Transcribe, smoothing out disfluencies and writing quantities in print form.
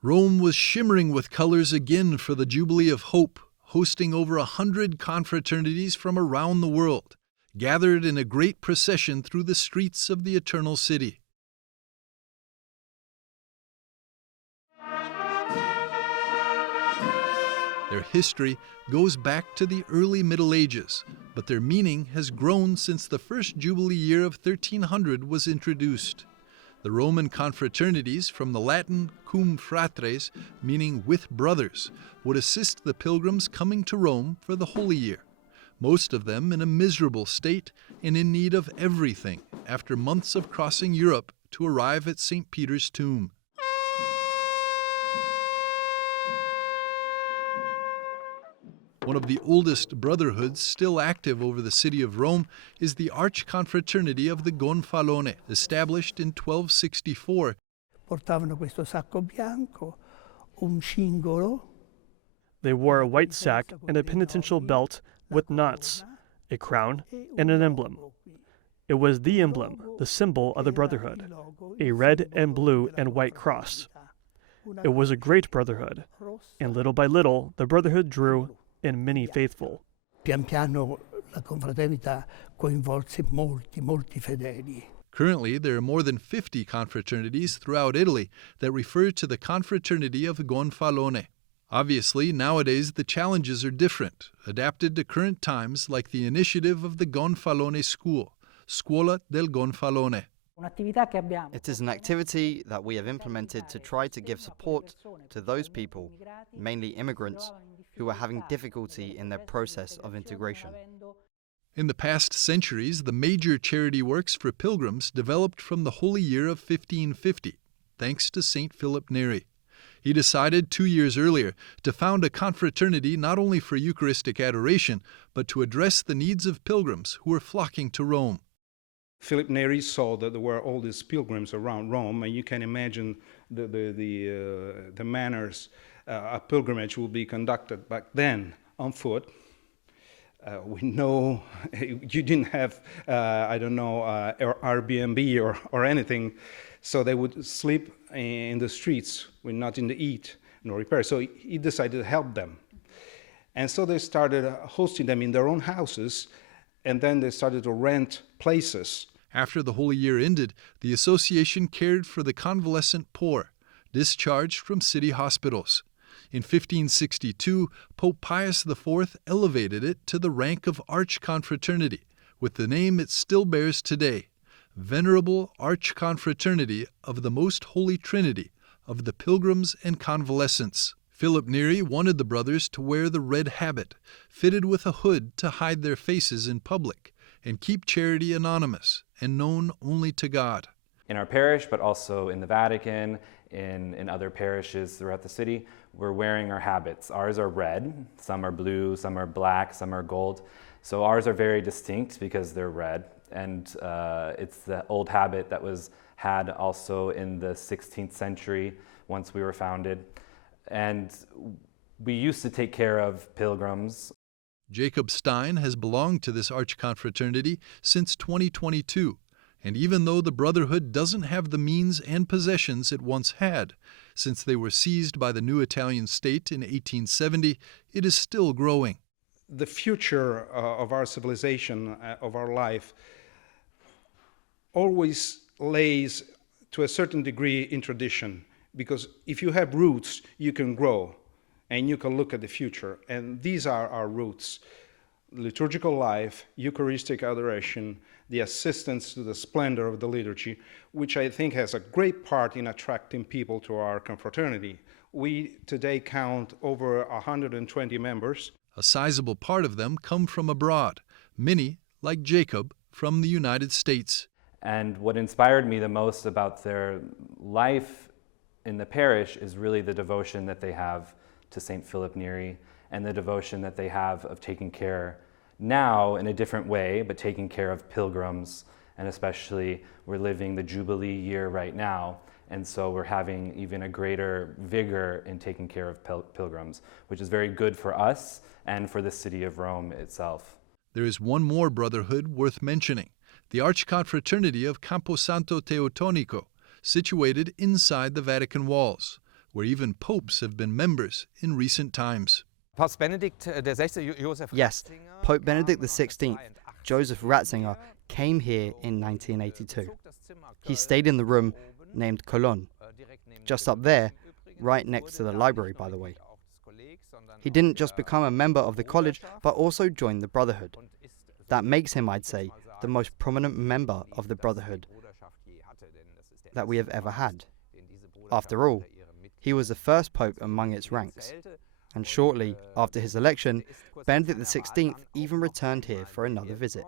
Rome was shimmering with colors again for the Jubilee of Hope, hosting over 100 confraternities from around the world, gathered in a great procession through the streets of the Eternal City. Their history goes back to the early Middle Ages, but their meaning has grown since the first Jubilee year of 1300 was introduced. The Roman confraternities, from the Latin cum fratres, meaning with brothers, would assist the pilgrims coming to Rome for the Holy Year, most of them in a miserable state and in need of everything after months of crossing Europe to arrive at St. Peter's tomb. One of the oldest brotherhoods still active over the city of Rome is the Archconfraternity of the Gonfalone, established in 1264. They wore a white sack and a penitential belt with knots, a crown, and an emblem. It was the emblem, the symbol of the brotherhood, a red and blue and white cross. It was a great brotherhood, and little by little the brotherhood drew in many faithful. Currently, there are more than 50 confraternities throughout Italy that refer to the Confraternity of Gonfalone. Obviously, nowadays the challenges are different, adapted to current times, like the initiative of the Gonfalone School, Scuola del Gonfalone. It is an activity that we have implemented to try to give support to those people, mainly immigrants, who are having difficulty in their process of integration. In the past centuries, the major charity works for pilgrims developed from the Holy Year of 1550, thanks to Saint Philip Neri. He decided 2 years earlier to found a confraternity not only for Eucharistic adoration, but to address the needs of pilgrims who were flocking to Rome. Philip Neri saw that there were all these pilgrims around Rome, and you can imagine the manners a pilgrimage will be conducted back then on foot. We know you didn't have, Airbnb or anything, so they would sleep in the streets with nothing to eat, no repair. So he decided to help them. And so they started hosting them in their own houses, and then they started to rent places. After the Holy Year ended, the association cared for the convalescent poor, discharged from city hospitals. In 1562, Pope Pius IV elevated it to the rank of Archconfraternity, with the name it still bears today, Venerable Archconfraternity of the Most Holy Trinity of the Pilgrims and Convalescents. Philip Neri wanted the brothers to wear the red habit, fitted with a hood to hide their faces in public, and keep charity anonymous and known only to God. In our parish, but also in the Vatican, in other parishes throughout the city, we're wearing our habits. Ours are red, some are blue, some are black, some are gold. So ours are very distinct because they're red. And it's the old habit that was had also in the 16th century once we were founded. And we used to take care of pilgrims. Jacob Stein has belonged to this Archconfraternity since 2022. And even though the Brotherhood doesn't have the means and possessions it once had, since they were seized by the new Italian state in 1870, it is still growing. The future of our civilization, of our life, always lays to a certain degree in tradition, because if you have roots, you can grow and you can look at the future. And these are our roots: liturgical life, Eucharistic adoration, the assistance to the splendor of the liturgy, which I think has a great part in attracting people to our confraternity. We today count over 120 members. A sizable part of them come from abroad, many, like Jacob, from the United States. And what inspired me the most about their life in the parish is really the devotion that they have to Saint Philip Neri, and the devotion that they have of taking care now in a different way, but taking care of pilgrims. And especially we're living the Jubilee year right now, and so we're having even a greater vigor in taking care of pilgrims, which is very good for us and for the city of Rome itself. There is one more brotherhood worth mentioning, the Archconfraternity of Campo Santo Teutonico, situated inside the Vatican walls, where even popes have been members in recent times. Yes, Pope Benedict XVI, Joseph Ratzinger, came here in 1982. He stayed in the room named Cologne, just up there, right next to the library, by the way. He didn't just become a member of the college, but also joined the Brotherhood. That makes him, I'd say, the most prominent member of the Brotherhood that we have ever had. After all, he was the first pope among its ranks. And shortly after his election, Benedict XVI even returned here for another visit.